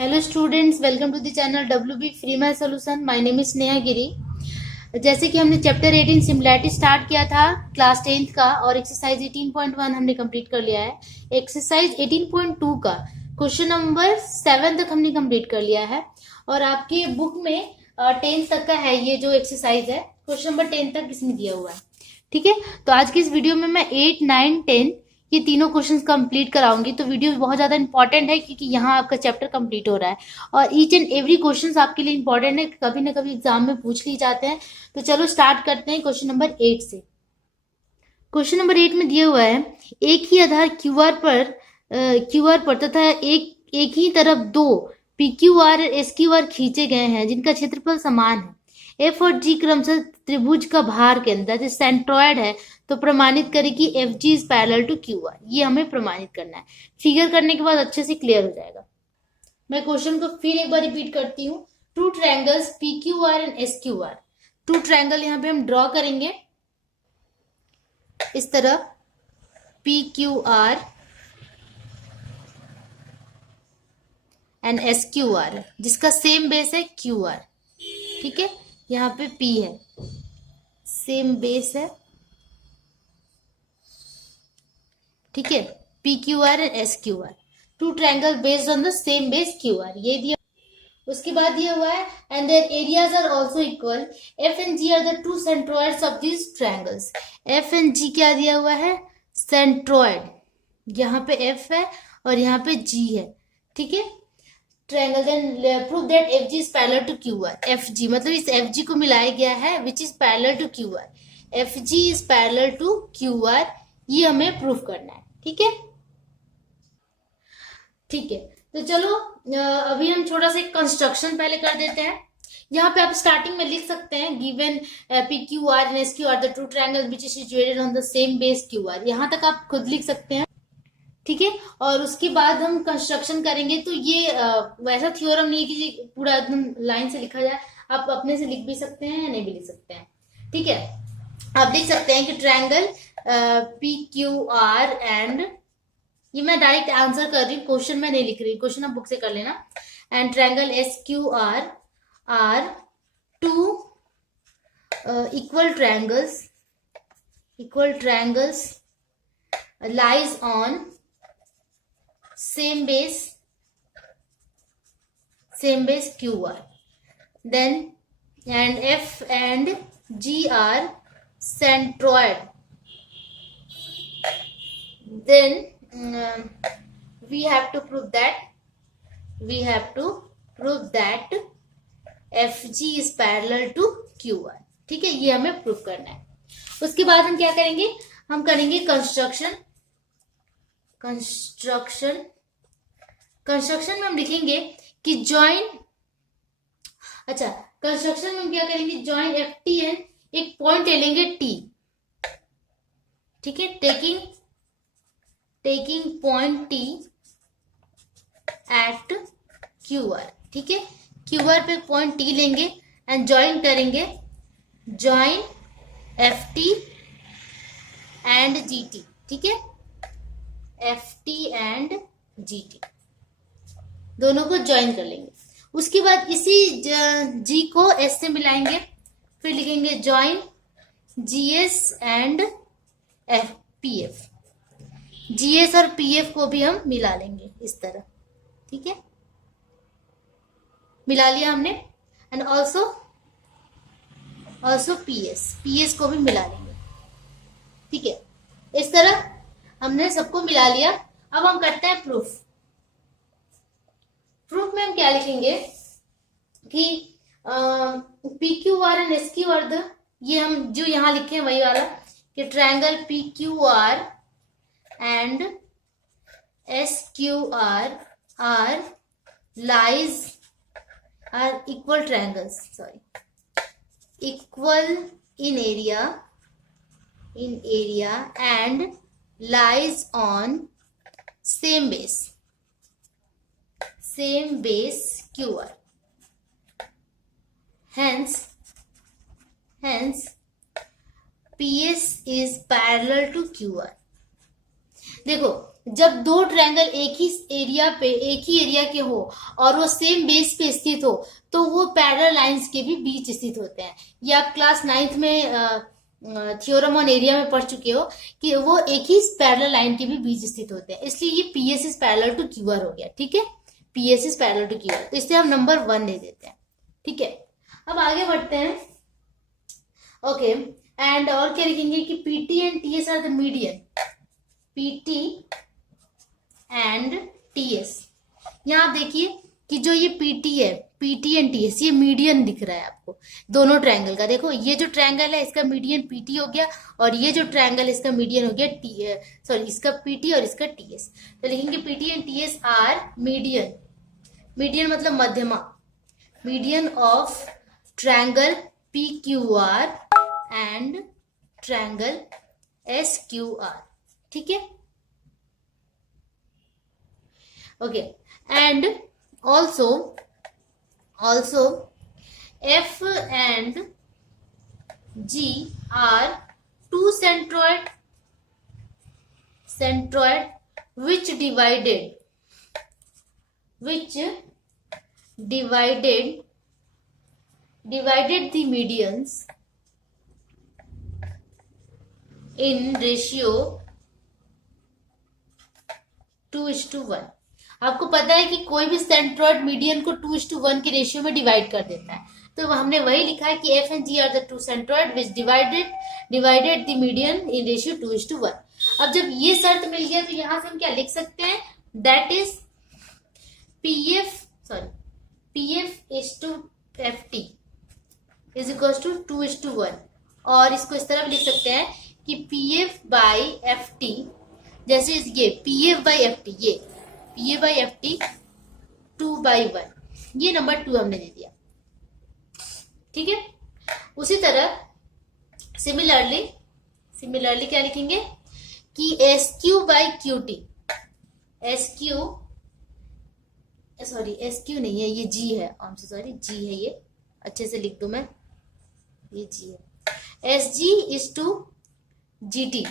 Hello students, welcome to the channel WB free my solution. My name is Neha Giri. जैसे कि हमने chapter 18 similarity start किया था class 10th का, और एक्सरसाइज 18.1 हमने कंप्लीट कर लिया है। एक्सरसाइज 18.2 का क्वेश्चन नंबर 7 तक हमने कंप्लीट कर लिया है, और आपके बुक में 10 तक का है ये जो एक्सरसाइज है। क्वेश्चन नंबर 10 तक इसमें दिया हुआ है। ठीक है, तो आज की इस वीडियो में मैं 8, 9, 10 ये तीनों क्वेश्चंस कंप्लीट कराऊंगी। तो वीडियो बहुत ज्यादा इंपॉर्टेंट है क्योंकि यहाँ आपका चैप्टर कंप्लीट हो रहा है, और ईच एंड एवरी क्वेश्चंस आपके लिए इंपॉर्टेंट है, कभी ना कभी एग्जाम में पूछ लिए जाते हैं। तो चलो स्टार्ट करते हैं क्वेश्चन नंबर 8 से। क्वेश्चन नंबर 8 में दिया हुआ है, एक ही आधार क्यूआर पर तथा एक ही तरफ दो PQR और SQR खींचे गए हैं जिनका क्षेत्रफल समान है। F और G क्रमशः त्रिभुज का भार केंद्र है, सेंट्रॉयड है, तो प्रमाणित करें कि FG is parallel to QR। ये हमें प्रमाणित करना है। फिगर करने के बाद अच्छे से क्लियर हो जाएगा। मैं क्वेश्चन को फिर एक बार रिपीट करती हूँ। Two triangles PQR and SQR। Two triangle यहाँ पे हम ड्रॉ करेंगे इस तरह, PQR एंड SQR, जिसका सेम बेस है QR। ठीक है, यहाँ पे P है, सेम बेस है। ठीक है, PQR and SQR, two triangle based on the same base QR, ये दिया। उसके बाद दिया हुआ है and their areas are also equal. F and G are the two centroids of these triangles. F and G क्या दिया हुआ है? सेंट्रॉइड। यहाँ पे F है और यहाँ पे G है। ठीक है, triangle then prove that FG is parallel to QR। FG मतलब इस FG को मिलाया गया है which is parallel to QR। FG is parallel to QR, ये हमें प्रूव करना है। ठीक है, ठीक है, तो चलो अभी हम थोड़ा सा कंस्ट्रक्शन पहले कर देते हैं। यहाँ पे आप स्टार्टिंग में लिख सकते हैं given PQR and SQR the two triangle which is situated on the same base QR। यहाँ तक आप खुद लिख सकते हैं। ठीक है, और उसके बाद हम कंस्ट्रक्शन करेंगे। तो ये वैसा थ्योरम नहीं है कि पूरा एकदम लाइन से लिखा जाए, आप अपने से लिख भी सकते हैं या नहीं भी लिख सकते हैं। ठीक है, आप लिख सकते हैं कि ट्रायंगल PQR एंड, ये मैं डायरेक्ट आंसर कर रही हूँ, क्वेश्चन में नहीं लिख रही, क्वेश्चन आप बुक से कर लेना। And triangle SQR are two equal triangles lies on same base QR. Then and F and G are centroid. Then we have to prove that FG is parallel to QR. ठीक है, ये हमें prove करना है। उसके बाद हम क्या करेंगे? हम करेंगे कंस्ट्रक्शन में हम लिखेंगे कि जॉइन, अच्छा कंस्ट्रक्शन में हम क्या करेंगे? जॉइन FT एंड एक पॉइंट ले लेंगे T। ठीक है, taking point T at QR। ठीक है, QR पे पॉइंट T लेंगे एंड ज्वाइन करेंगे, ज्वाइन FT एंड GT। ठीक है, FT एंड GT दोनों को ज्वाइन कर लेंगे। उसके बाद इसी G को S से मिलाएंगे, फिर लिखेंगे join GS and PF। GS और PF को भी हम मिला लेंगे इस तरह। ठीक है, मिला लिया हमने। एंड ऑल्सो PS को भी मिला लेंगे। ठीक है, इस तरह हमने सबको मिला लिया। अब हम करते हैं प्रूफ में हम क्या लिखेंगे कि PQR एंड SQR, ये हम जो यहां लिखे हैं वही वाला, कि triangle PQR and SQR are equal triangles, equal in area and lies on same base QR. Hence PS is parallel to QR. देखो जब दो ट्रायंगल एक ही एरिया के हो और वो सेम बेस पे स्थित हो तो वो पैरेलल लाइंस के भी बीच स्थित होते हैं। ये आप क्लास 9th में थ्योरम ऑन एरिया में पढ़ चुके हो कि वो एक ही पैरेलल लाइन के भी बीच स्थित होते हैं, इसलिए ये PS is parallel to QR हो गया। ठीक है, PS is parallel to QR, तो इससे हम नंबर 1 ले देते हैं। ठीक है, अब आगे बढ़ते हैं। ओके, एंड और क्या लिखेंगे कि PT and TS are the median, PT and TS. यहाँ आप देखिए कि जो ये पीटी है, पीटी एंड टीएस, ये मीडियन दिख रहा है आपको दोनों ट्रायंगल का। देखो ये जो ट्रायंगल है इसका मीडियन पीटी हो गया और ये जो ट्रायंगल है इसका मीडियन हो गया सॉरी इसका पीटी और इसका टीएस। तो लिखेंगे PT and TS are median, median मतलब मध्यमा, median of triangle P Q R and triangle S Q R. ठीक है, okay, and also F and G are two centroid which divided the medians in ratio 2:1। आपको पता है कि कोई भी सेंट्रॉइड मीडियन को 2:1 के रेशियो में डिवाइड कर देता है, तो हमने वही लिखा है कि F and G are the two centroid which divided the median in ratio 2:1। अब जब ये शर्त मिल गया तो यहां से हम क्या लिख सकते हैं, that is PF is to F T is equal to 2:1, और इसको इस तरह भी लिख सकते हैं कि पीएफ बाई एफ टी, जैसे ये पीएफ बाई एफ टी, ये पीएफ बाई एफ टी 2/1, ये नंबर 2 हमने दे दिया। ठीक है, उसी तरह सिमिलरली क्या लिखेंगे कि S Q by Q T, S Q नहीं है, ये जी है, जी है, ये अच्छे से लिख दू मैं, ये जी है। S G is to G T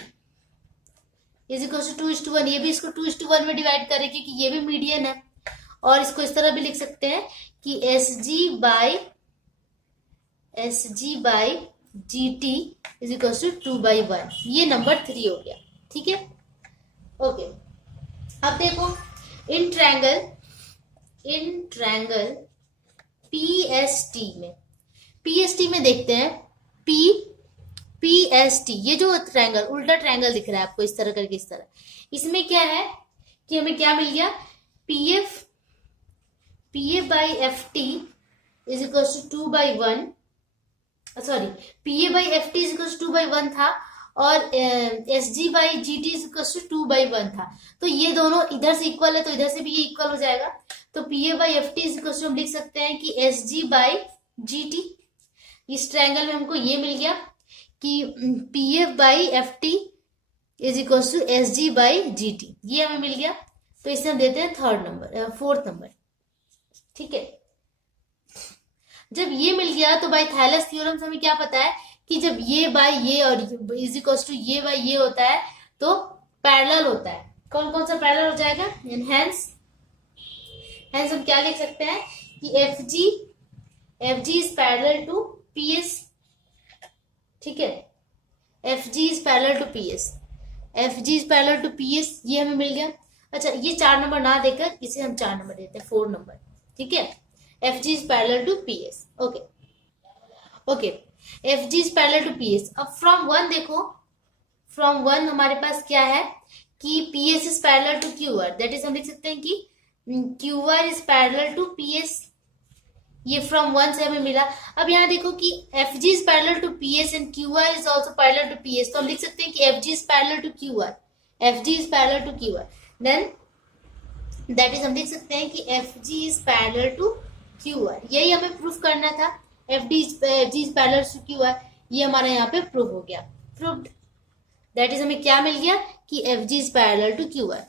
is equal to 2:1, ये भी इसको 2:1 में डिवाइड करें क्योंकि ये भी मीडियन है, और इसको इस तरह भी लिख सकते हैं कि S G by G T is equal to 2/1, ये नंबर 3 हो गया। ठीक है, ओके। अब देखो इन ट्रायंगल पीएसटी में देखते हैं, पीएसटी, ये जो ट्रायंगल उल्टा ट्रायंगल दिख रहा है आपको इस तरह करके, इस तरह, इसमें क्या है कि हमें क्या मिल गया, PF by F T is equal to 2/1, sorry PA by F T is equal to 2/1 था, और S G by G T is equal to 2/1 था। तो ये दोनों इधर से इक्वल है तो इधर से भी ये इक्वल हो जाएगा, तो PA by F T is equal to हम लिख सकते हैं कि S G by G T. इस ट्रायंगल में हमको ये मिल गया कि PF by F T is equal to S G by G T, ये हमें मिल गया। तो इसे हम देते हैं 4th नंबर। ठीक है, जब ये मिल गया तो बाय थैलेस थ्योरम से हमें क्या पता है कि जब ये बाय ये और इज इक्वल टू ये बाय ये होता है तो पैरेलल होता है। कौन कौन सा पैरेलल हो जाएगा, हेंस हम क्या लिख सकते हैं कि F G is parallel to PS. ठीक है, F G is parallel to PS, ये हमें मिल गया। अच्छा, ये 4 नंबर ना देकर इसे हम 4 नंबर देते हैं, 4 नंबर। ठीक है, F G is parallel to PS. Okay, F G is parallel to PS. अब फ्रॉम 1 देखो, फ्रॉम 1 हमारे पास क्या है कि PS is parallel to QR, that is हम लिख सकते हैं कि QR is parallel to PS, ये फ्रॉम 1 से हमें मिला। अब यहाँ देखो कि F G is parallel to PS and QR is also parallel to PS, तो हम लिख सकते हैं कि F G is parallel to QR, then that is हम लिख सकते हैं कि F G is parallel to QR. यही हमें प्रूफ करना था, F G is parallel to QR, ये हमारा यहाँ पे प्रूफ हो गया, प्रूव्ड। दैट इज हमें क्या मिल गया कि F G is parallel to QR.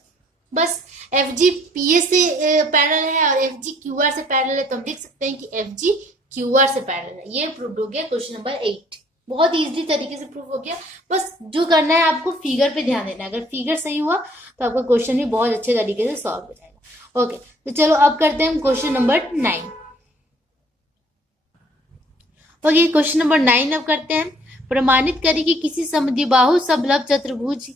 बस एफ जी पीएस से पैरेलल है और एफ जी क्यूआर से पैरेलल है, तो हम लिख सकते हैं कि एफ जी क्यूआर से पैरेलल है। ये प्रूव्ड हो गया क्वेश्चन नंबर 8। बहुत इजीली तरीके से प्रूफ हो गया। बस जो करना है आपको फिगर पे ध्यान देना है, अगर फिगर सही हुआ तो आपका क्वेश्चन भी बहुत अच्छे तरीके से सॉल्व हो जाएगा। ओके, तो चलो अब करते हैं question number 9। Okay, question number 9 अब करते हैं। प्रमाणित करें कि किसी समद्विबाहु सबलंब चतुर्भुज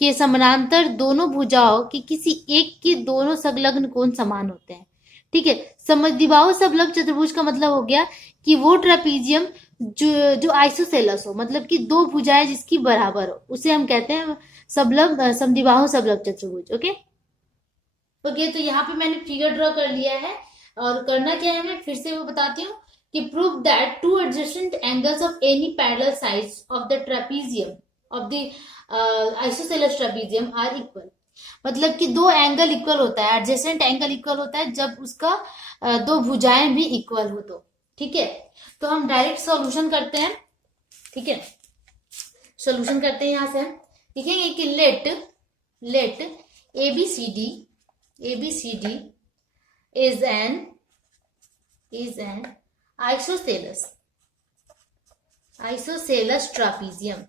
के समानांतर दोनों भुजाओं की किसी एक के दोनों संलग्न कोण समान होते हैं। ठीक है, समद्विबाहु सबलंब चतुर्भुज का मतलब हो गया कि वो ट्रेपीजियम जो आइसोसेलस हो, मतलब कि दो भुजाएं जिसकी बराबर हो, उसे हम कहते हैं समद्विबाहु सबलंब चतुर्भुज। ओके ओके, तो यहाँ पे मैंने फिगर ड्रॉ कर लिया है और करना क्या है मैं फिर से वो बताती हूँ कि prove that two adjacent angles of any parallel sides of the trapezium of the isosceles trapezium are equal. मतलब कि दो एंगल इक्वल होता है, एडजेसेंट एंगल इक्वल होता है जब उसका दो भुजाएं भी इक्वल हो तो। ठीक है, तो हम डायरेक्ट सॉल्यूशन करते हैं। ठीक है, सॉल्यूशन करते हैं। यहां से हम लिखेंगे कि late ABCD is an isosceles trapezium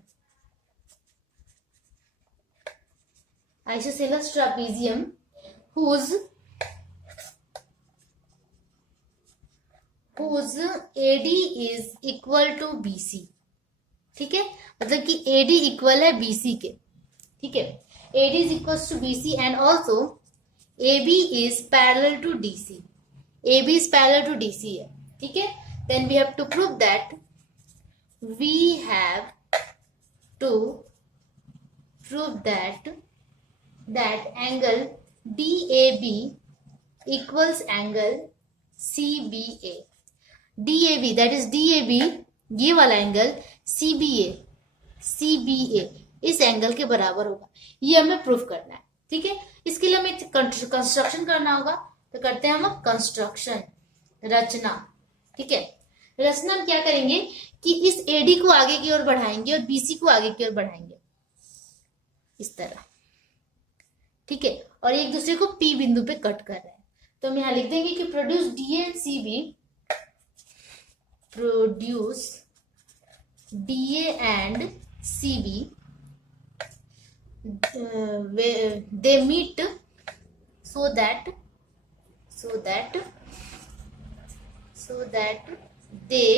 whose AD is equal to BC। ठीक है, मतलब कि AD इक्वल है BC के। ठीक है, AD is equals to BC and also AB is parallel to DC। AB is parallel to DC है। ठीक है, then we have to prove that angle DAB equals angle CBA। DAB, that is DAB, ये वाला angle CBA इस angle के बराबर होगा, ये हमें प्रूफ करना है। ठीक है, इसके लिए हमें कंस्ट्रक्शन करना होगा, तो करते हैं हम कंस्ट्रक्शन, रचना। ठीक है, रचना हम क्या करेंगे कि इस AD को आगे की ओर बढ़ाएंगे और BC को आगे की ओर बढ़ाएंगे इस तरह। ठीक है, और एक दूसरे को P बिंदु पे कट कर रहे हैं, तो हम यहां लिख देंगे कि produce DA and CB they meet so that they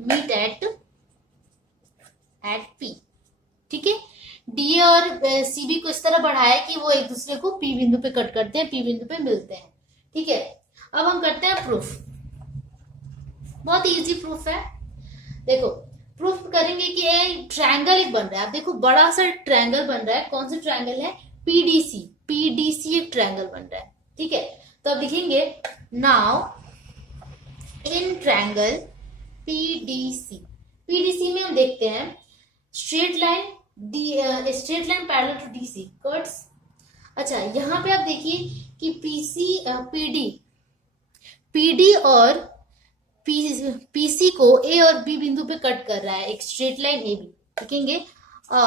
meet at P। ठीक है, DA और CB को इस तरह बढ़ाया कि वो एक दूसरे को P बिंदु पे कट करते हैं, P बिंदु पे मिलते हैं। ठीक है, अब हम करते हैं प्रूफ। बहुत इजी प्रूफ है। देखो, प्रूफ करेंगे कि एक ट्रायंगल एक बन रहा है। आप देखो, बड़ा सा ट्रायंगल बन रहा है। कौन सा ट्रायंगल है? PDC एक ट्रायंगल बन रहा है। ठीक है, तो अब लिखेंगे नाउ इन ट्रायंगल PDC में हम देखते हैं straight line parallel to DC cuts. अच्छा, यहां पे आप देखिए कि PD और PC को A और B बिंदु पे कट कर रहा है एक स्ट्रेट लाइन AB। लिखेंगे a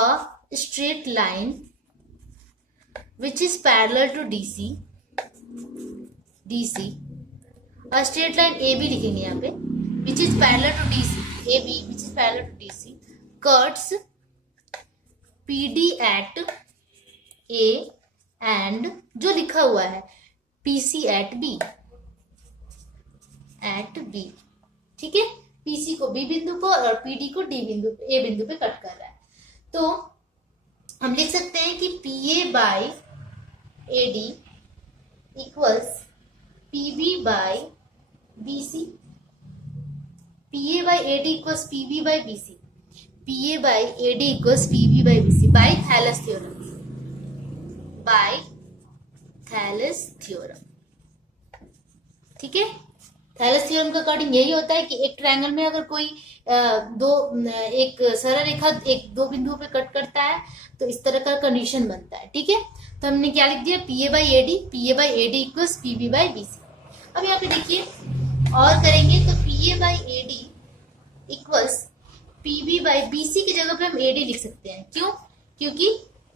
straight line which is parallel to DC a straight line AB लिखेंगे यहाँ पे which is parallel to DC AB which is parallel to DC cuts PD at A and जो लिखा हुआ है PC eight B ठीक है, PC को B बिंदु को और PD को A बिंदु पे कट कर रहा है। तो हम लिख सकते हैं कि PA by AD equals PB by BC। PA by AD equals PB by BC। PA by AD equals PB by BC by Thales theorem. ठीक है, थैलस थ्योरम का अकॉर्डिंग यही होता है कि एक ट्रायंगल में अगर कोई एक सरल रेखा एक दो बिंदुओं पे कट करता है तो इस तरह का कंडीशन बनता है। ठीक है, तो हमने क्या लिख दिया? PA by AD equals PB by BC। अब यहाँ पे देखिए और करेंगे तो PA by AD equals PB by BC की जगह पे हम AD लिख सकते हैं। क्यों? क्योंकि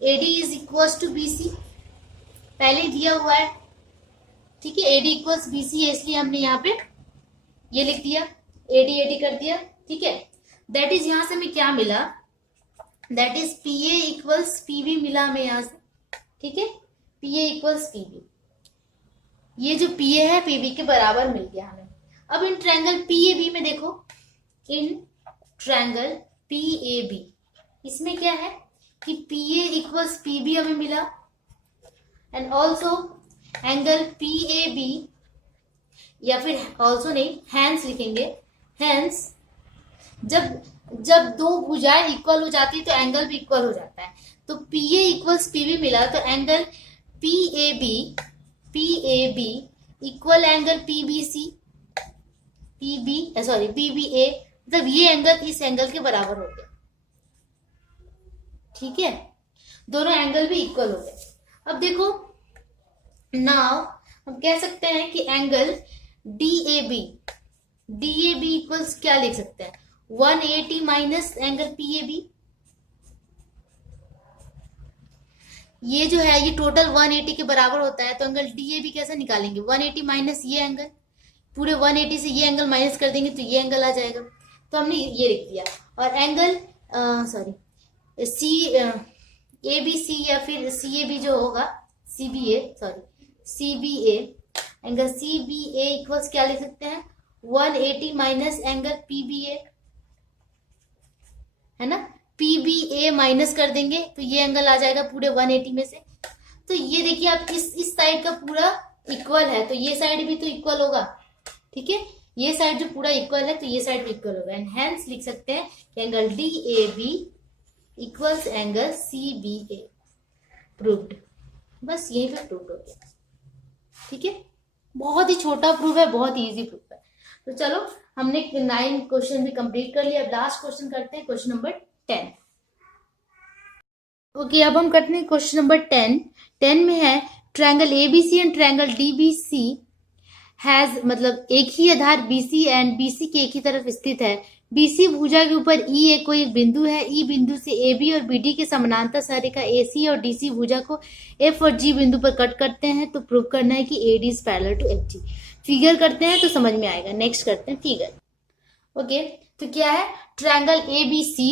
AD is equals to BC पहले दिया हुआ है। ठीक है, AD इक्वल्स BC है, इसलिए हमने यहाँ पे ये लिख दिया, AD कर दिया। ठीक है, दैट इज यहाँ से हमें क्या मिला, that is P A equals P B मिला हमें यहाँ से, ठीक है, P A equals P B, ये जो पी ए है पी बी के बराबर मिल गया हमें। अब in triangle P A B में देखो, in triangle P A B, इसमें क्या है कि P A equals P B हमें मिला, and also angle P A B, या फिर ऑल्सो नहीं, हैंस लिखेंगे, हैंस जब दो भुजाएं इक्वल हो जाती है तो एंगल भी इक्वल हो जाता है। तो P A equals P B मिला, तो angle P A B equal angle P B C, P B sorry P B A, मतलब ये एंगल इस एंगल के बराबर हो गया, ठीक है, दोनों एंगल भी इक्वल हो गए। अब देखो नाउ हम कह सकते हैं कि angle D A B equals क्या लिख सकते हैं, 180 minus angle P A B, ये जो है ये टोटल 180 के बराबर होता है, तो एंगल डी ए बी कैसे निकालेंगे, 180 माइनस ये एंगल, पूरे 180 से ये एंगल माइनस कर देंगे तो ये एंगल आ जाएगा, तो हमने ये लिख दिया। और angle C A B C या फिर सी ए बी जो होगा, सी बी ए, एंगल सी बी ए इक्वल्स क्या लिख सकते हैं, 180 माइनस एंगल पी बी ए, है ना, पी बी ए माइनस कर देंगे तो ये एंगल आ जाएगा पूरे 180 में से। तो ये देखिए आप इस साइड का पूरा इक्वल है, तो ये साइड भी तो इक्वल होगा, ठीक है, ये साइड जो पूरा इक्वल है तो ये साइड भी इक्वल होगा, एंड हेंस लिख सकते हैं कि angle D A B equals angle C B A, proved. बस यही पे प्रूव हो गया, ठीक है, बहुत ही छोटा प्रूफ है, बहुत ही इजी प्रूफ है। तो चलो हमने 9 क्वेश्चन भी कंप्लीट कर लिया। अब लास्ट क्वेश्चन करते हैं, क्वेश्चन नंबर 10। ओके, अब हम करते हैं क्वेश्चन नंबर 10 में है triangle ABC and triangle DBC has, मतलब एक ही आधार बीसी एंड बीसी के एक ही तरफ स्थित है। बीसी भुजा के ऊपर ई एक कोई एक बिंदु है, ई बिंदु से ए बी और बी डी के समानांतर सरेखा एसी और डीसी भुजा को एफ और जी बिंदु पर कट करते हैं, तो प्रूव करना है कि A D is parallel to F G. Figure करते हैं तो समझ में आएगा। नेक्स्ट करते हैं फिगर। ओके, तो क्या है, ट्रायंगल ए बी सी,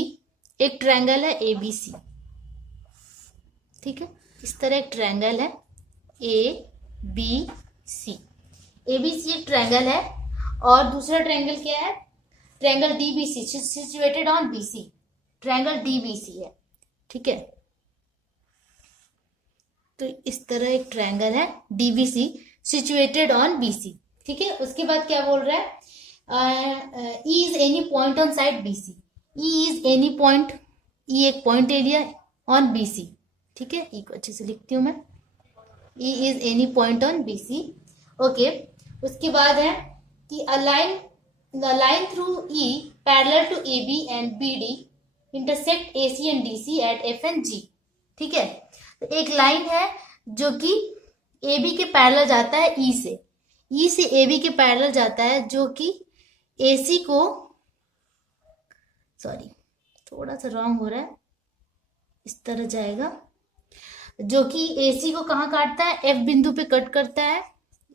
एक ट्रायंगल है ए बी सी, ठीक है, इस तरह एक ट्रायंगल है A B C, A B C एक ट्रायंगल है, और दूसरा ट्रायंगल क्या है, triangle DBC situated on BC, triangle DBC है, ठीक है। तो इस तरह एक ट्रायंगल है डीबीसी सिचुएटेड ऑन बीसी, ठीक है। उसके बाद क्या बोल रहा है, E is any point on side BC, E is any point, E एक पॉइंट एरिया ऑन बीसी, ठीक है, ई को अच्छे से लिखती हूं मैं, ई is any point on BC. Okay, उसके बाद है कि the line through E parallel to AB and BD intersect AC and DC at F and G, ठीक है। तो एक लाइन है जो कि AB के पैरेलल जाता है E से AB के पैरेलल जाता है, जो कि AC को, सॉरी थोड़ा सा रॉन्ग हो रहा है, इस तरह जाएगा, जो कि AC को कहाँ काटता है, F बिंदु पे कट करता है,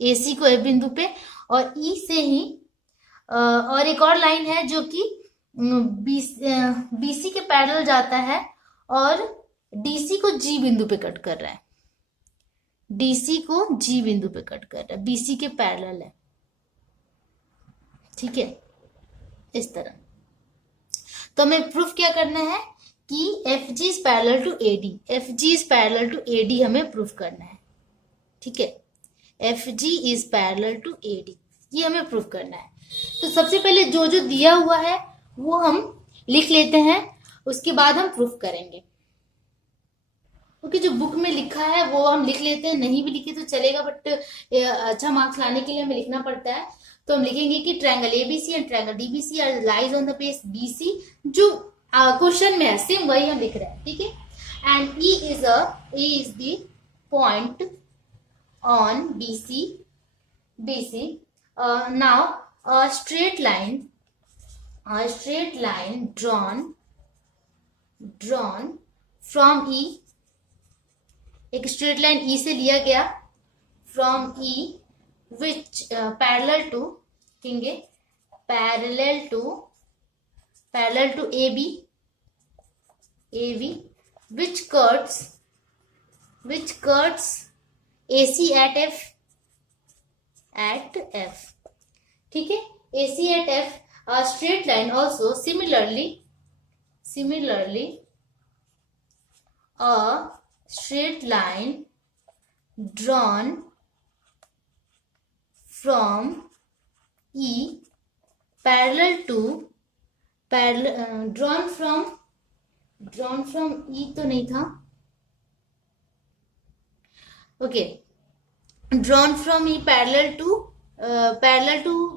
AC को F बिंदु पे, और E से ही और एक और लाइन है जो कि बीसी के पैरेलल जाता है और डीसी को जी बिंदु पे कट कर रहा है, डीसी को जी बिंदु पे कट कर रहा है, बीसी के पैरेलल है, ठीक है, इस तरह। तो हमें प्रूफ क्या करना है कि F G is parallel to AD, F G is parallel to AD हमें प्रूफ करना है, ठीक है, F G is parallel to AD, ये हमें प्रूफ करना है। तो सबसे पहले जो जो दिया हुआ है वो हम लिख लेते हैं, उसके बाद हम प्रूफ करेंगे, क्योंकि जो बुक में लिखा है वो हम लिख लेते हैं, नहीं भी लिखे तो चलेगा, बट अच्छा मार्क्स लाने के लिए हमें लिखना पड़ता है। तो हम लिखेंगे कि triangle ABC and triangle DBC are lies on the base BC, जो क्वेश्चन में है सेम वही हम लिख रहे हैं, ठीक है। And E is the point on BC. Now a straight line drawn from E, एक स्ट्रेट लाइन E से लिया गया, from E which parallel to parallel to A B which cuts AC at F, ठीक है। AC at F, a straight line also similarly a straight line drawn from E parallel to drawn from E तो नहीं था, okay. drawn from E parallel to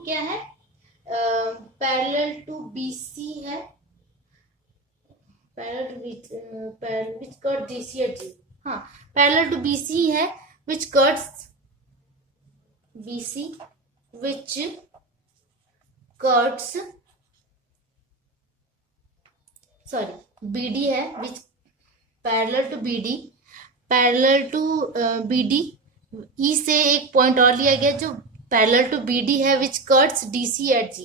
क्या है, parallel to BC है, which cut DC at G, हाँ parallel to BC है, which cuts BC, which cuts BD है, which parallel to BD E से एक पॉइंट और लिया गया जो पैरेलल टू BD है, which cuts DC at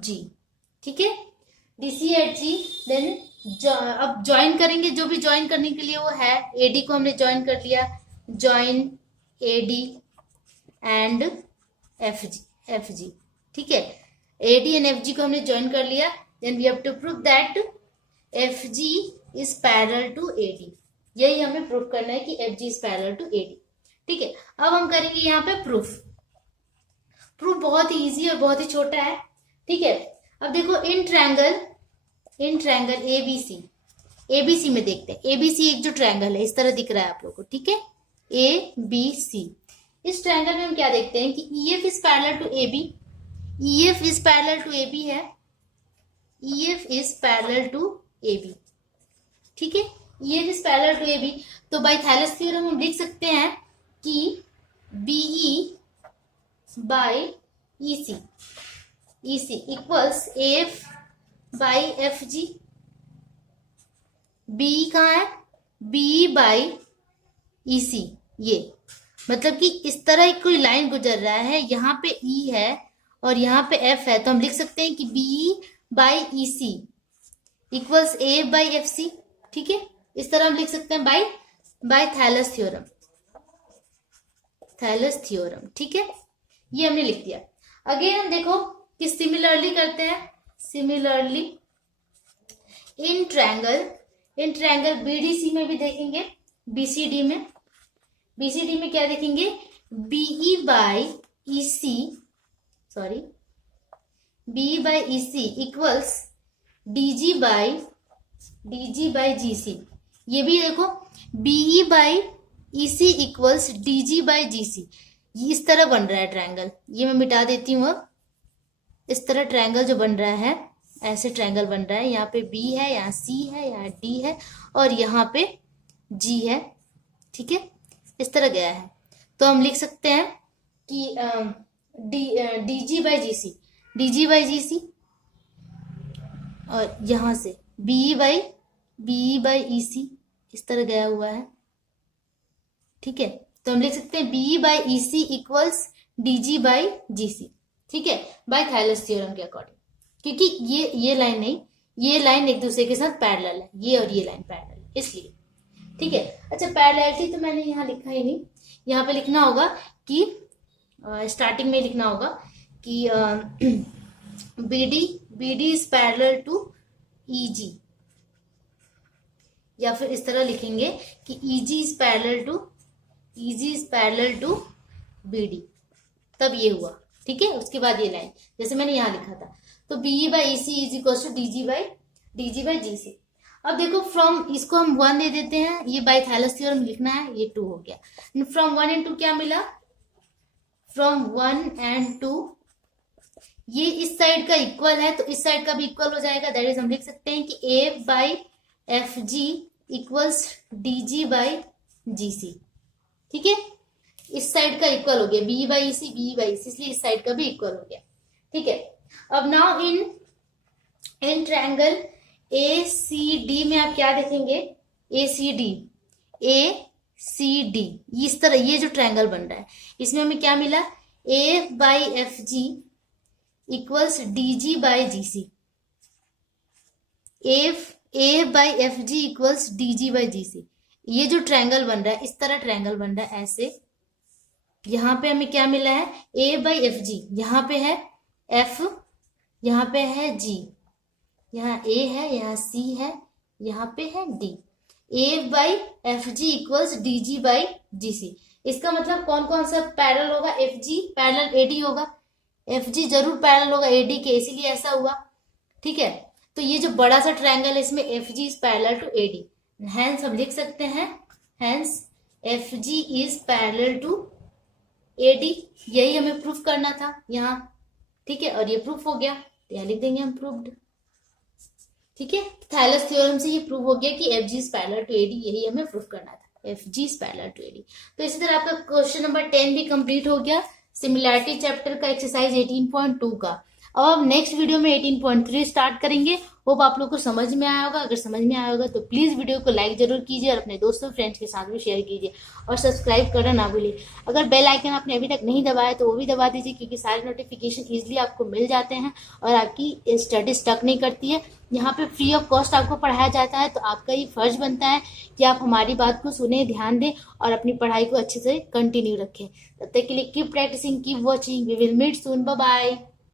G, ठीक है। DC at G, देन अब ज्वाइन करेंगे, जो भी ज्वाइन करने के लिए वो है। AD को हमने ज्वाइन कर लिया, ज्वाइन AD एंड FG, ठीक है। AD एंड FG को हमने ज्वाइन कर लिया, then we have to prove that FG is parallel to AD। यही हमें प्रूफ करना है कि FG is parallel to AD, ठीक है। अब हम करेंगे यहाँ पे प्रूफ बहुत ही इजी और बहुत ही छोटा है, ठीक है। अब देखो इन ट्रायंगल ABC में देखते हैं। ABC एक जो ट्रायंगल है, इस तरह दिख रहा है आप लोगों को, ठीक है। ABC, इस ट्रायंगल में हम क्या देखते हैं कि EF is parallel to AB, EF is parallel to AB है, EF is parallel to AB, ठीक है। EF is parallel to AB, तो बाय थैलेस थ्योरम हम लिख सकते हैं कि BE by EC equals AF by FG। BE कहाँ है, BE बाय EC, ये मतलब कि इस तरह एक कोई लाइन गुजर रहा है, यहाँ पे E है और यहाँ पे F है, तो हम लिख सकते हैं कि BE by EC equals AF by FC, ठीक है। इस तरह हम लिख सकते हैं बाय थैलेस थ्योरम, ठीक है। ये हमने लिख दिया। अगेन हम देखो कि सिमिलरली करते हैं। सिमिलरली इन ट्रायंगल BDC में भी देखेंगे, BCD में क्या देखेंगे, BE by EC equals DG by GC। ये भी देखो BE by EC equals DG by GC, ये इस तरह बन रहा है ट्रायंगल। ये मैं मिटा देती हूँ। अब इस तरह ट्रायंगल जो बन रहा है, ऐसे ट्रायंगल बन रहा है। यहाँ पे B है, यहाँ C है, यहाँ D है और यहाँ पे G है, ठीक है। इस तरह गया है, तो हम लिख सकते हैं कि DG बाय GC और यहाँ से BE बाय EC इस तरह गया हुआ है, ठीक है। तो हम लिख सकते हैं BE by EC equals DG by GC, ठीक है, बाय थैलेस थ्योरम के अकॉर्डिंग। क्योंकि ये लाइन नहीं, ये लाइन एक दूसरे के साथ पैरेलल है, ये और ये लाइन पैरेलल है, इसलिए, ठीक है। अच्छा, पैरेललिटी तो मैंने यहाँ लिखा ही नहीं, यहाँ पे लिखना होगा कि स्टार्टिंग में लिखना होगा कि BD is parallel to EG, या फिर इस तरह लिखेंगे कि EG is parallel to BD, तब ये हुआ, ठीक है। उसके बाद ये लाइन जैसे मैंने यहाँ लिखा था, तो BE by EC is equal to DG by GC। अब देखो फ्रॉम, इसको हम 1 दे देते हैं, ये बाय थैलेस थ्योरम लिखना है, ये 2 हो गया। फ्रॉम 1 एंड 2 क्या मिला, फ्रॉम 1 एंड 2 ये इस साइड का इक्वल है, तो इस साइड का भी इक्वल हो जाएगा। दैट इज हम लिख सकते हैं कि AF by FG equals DG by GC, ठीक है। इस साइड का इक्वल हो गया, BE बाय EC, इसलिए इस साइड का भी इक्वल हो गया, ठीक है। अब नाउ इन ट्रायंगल ACD में आप क्या देखेंगे, ACD इस तरह, ये जो ट्रायंगल बन रहा है इसमें हमें क्या मिला, AF by FG equals DG by GC। A by FG equals DG by GC। ये जो ट्रायंगल बन रहा है, इस तरह ट्रायंगल बन रहा है ऐसे। यहाँ पे हमें क्या मिला है, A बाई FG, यहाँ पे है F, यहाँ पे है G, यहाँ A है, यहाँ C है, यहाँ पे है D। A by FG equals DG by GC। इसका मतलब कौन कौन सा पैरेलल होगा, FG पैरेलल AD होगा, FG जरूर पैरेलल होगा AD के, इसीलिए ऐसा हुआ। ठीक है, तो ये जो बड़ा सा ट्रायंगल है इसमें FG is parallel to AD, hence हम लिख सकते हैं hence FG is parallel to AD। यही हमें प्रूफ करना था यहाँ। ठीक है, और ये प्रूफ हो गया, तो यहाँ लिख देंगे हम प्रूव्ड। ठीक है, थैलस थ्योरम से ये प्रूव हो गया कि FG is parallel to AD, यही हमें प्रूफ करना था, FG is parallel to AD। तो इसी तरह आपका क्वेश्चन नंबर 10 भी कंप्लीट हो गया, सिमिलैरिटी चैप्टर का एक्सरसाइज 18.2 का। अब हम नेक्स्ट वीडियो में 18.3 स्टार्ट करेंगे। होप आप लोग को समझ में आया होगा। अगर समझ में आया होगा तो प्लीज वीडियो को लाइक जरूर कीजिए और अपने दोस्तों फ्रेंड्स के साथ भी शेयर कीजिए और सब्सक्राइब करना ना भूलिए। अगर बेल आइकन आपने अभी तक नहीं दबाया तो वो भी दबा दीजिए, क्योंकि सारे नोटिफिकेशन इजीली आपको मिल जाते हैं और आपकी स्टडी स्टक नहीं करती है। यहाँ पे फ्री ऑफ कॉस्ट आपको पढ़ाया जाता है, तो आपका ये फर्ज बनता है कि आप हमारी बात को सुने, ध्यान दें और अपनी पढ़ाई को अच्छे से कंटिन्यू रखें। तब तक के लिए keep practising, keep watching, we will meet soon, bye bye.